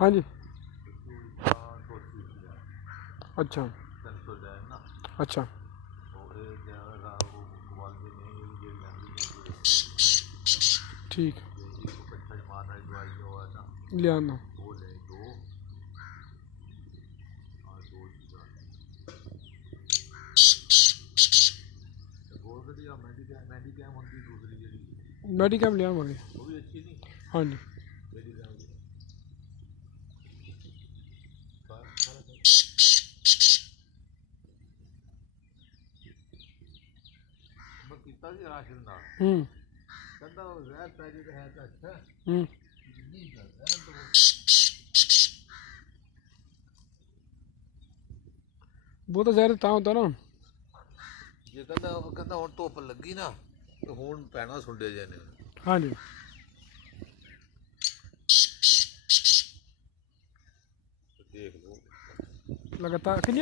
हाँ जी। अच्छा अच्छा ठीक लिया। मैडिकैम लिया हाँ जी। वो तो जहर ਤਾਂ ਹੁੰਦਾ ਨਾ ਜੇ ਕਹਿੰਦਾ ਹੁਣ ਧੁੱਪ ਲੱਗੀ ਨਾ ਤੇ ਹੁਣ ਪੈਣਾ ਸੁੰਡੇ ਜੇ ਨੇ। ਹਾਂਜੀ ਦੇਖ ਲਓ ਲਗਾਤਾਰ ਕਿੰਨੀ